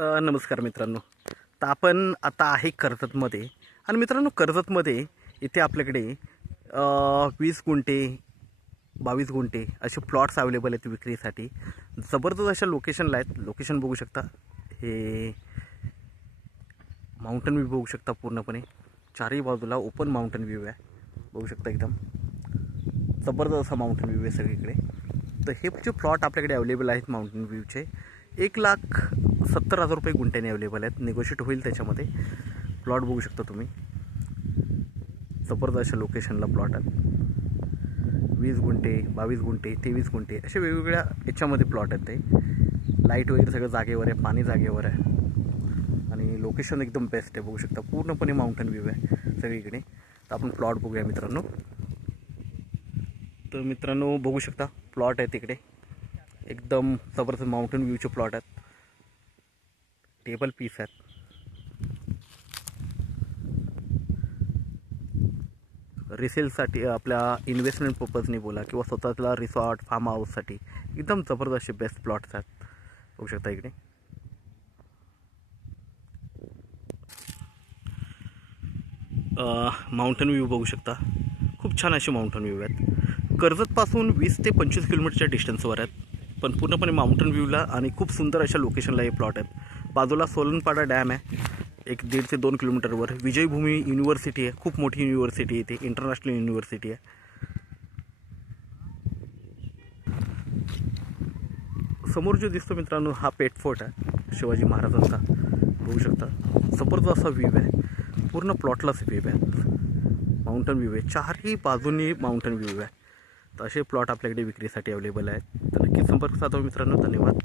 नमस्कार मित्रांनो. तर आपण आता आहे कर्जतमध्ये आणि मित्रांनो कर्जतमध्ये इथे आपल्याकडे 20 गुंठे 22 गुंठे असे प्लॉट्स अवेलेबल आहेत विक्रीसाठी. जबरदस्त अशा लोकेशनला आहेत. लोकेशन बघू शकता. हे माउंटन व्ह्यू बघू शकता. पूर्णपणे चारही बाजूला ओपन माउंटन व्ह्यू आहे. बघू शकता एकदम जबरदस्त असा माउंटन व्ह्यू आहे सगळीकडे. तर हे जे प्लॉट आपल्याकडे अवेलेबल आहेत माउंटन व्ह्यूचे 1,70,000 रुपये गुंठ्याने अवेलेबल आहेत. निगोशिएट होईल त्याच्यामध्ये. प्लॉट बघू शकता तुम्ही. जबरदस्त अशा लोकेशनला प्लॉट आहेत. 20 गुंठे 22 गुंठे 23 गुंठे असे वेगवेगळ्या याच्यामध्ये प्लॉट आहेत. ते लाईट वगैरे सगळं जागेवर आहे. पाणी जागेवर आहे आणि लोकेशन एकदम बेस्ट आहे. बघू शकता पूर्णपणे माउंटन व्ह्यू आहे सगळीकडे. तर आपण प्लॉट बघूया मित्रांनो. तर मित्रांनो बघू शकता प्लॉट आहे तिकडे. एकदम जबरदस्त माउंटन व्ह्यूचे प्लॉट आहेत. टेबल पीस आहेत. रिसेलसाठी आपल्या इन्व्हेस्टमेंट पर्पजने बोला किंवा स्वतःला रिसॉर्ट फार्म हाऊससाठी एकदम जबरदस्त असे बेस्ट प्लॉट्स आहेत. बघू शकता इकडे. माउंटन व्ह्यू बघू शकता. खूप छान असे माउंटन व्ह्यू आहेत. कर्जतपासून 20 ते 25 किलोमीटरच्या डिस्टन्सवर आहेत. पण पूर्णपणे माउंटन व्ह्यूला आणि खूप सुंदर अशा लोकेशनला हे प्लॉट आहेत. बाजूला सोलनपाडा डॅम आहे. 1.5 ते 2 किलोमीटरवर. विजयभूमी युनिव्हर्सिटी आहे. खूप मोठी युनिव्हर्सिटी आहे. ती इंटरनॅशनल युनिव्हर्सिटी आहे. समोर जो दिसतो मित्रांनो हा पेट फोर्ट आहे शिवाजी महाराजांचा. बघू शकता जबरदस्त असा व्ह्यू आहे. पूर्ण प्लॉटलाच व्ह्यू आहे. माउंटन व्ह्यू आहे. चारही बाजूंनी माउंटन व्ह्यू आहे. तर असे प्लॉट आपल्याकडे विक्रीसाठी अवेलेबल आहेत. तर नक्कीच संपर्क साधा मित्रांनो. धन्यवाद.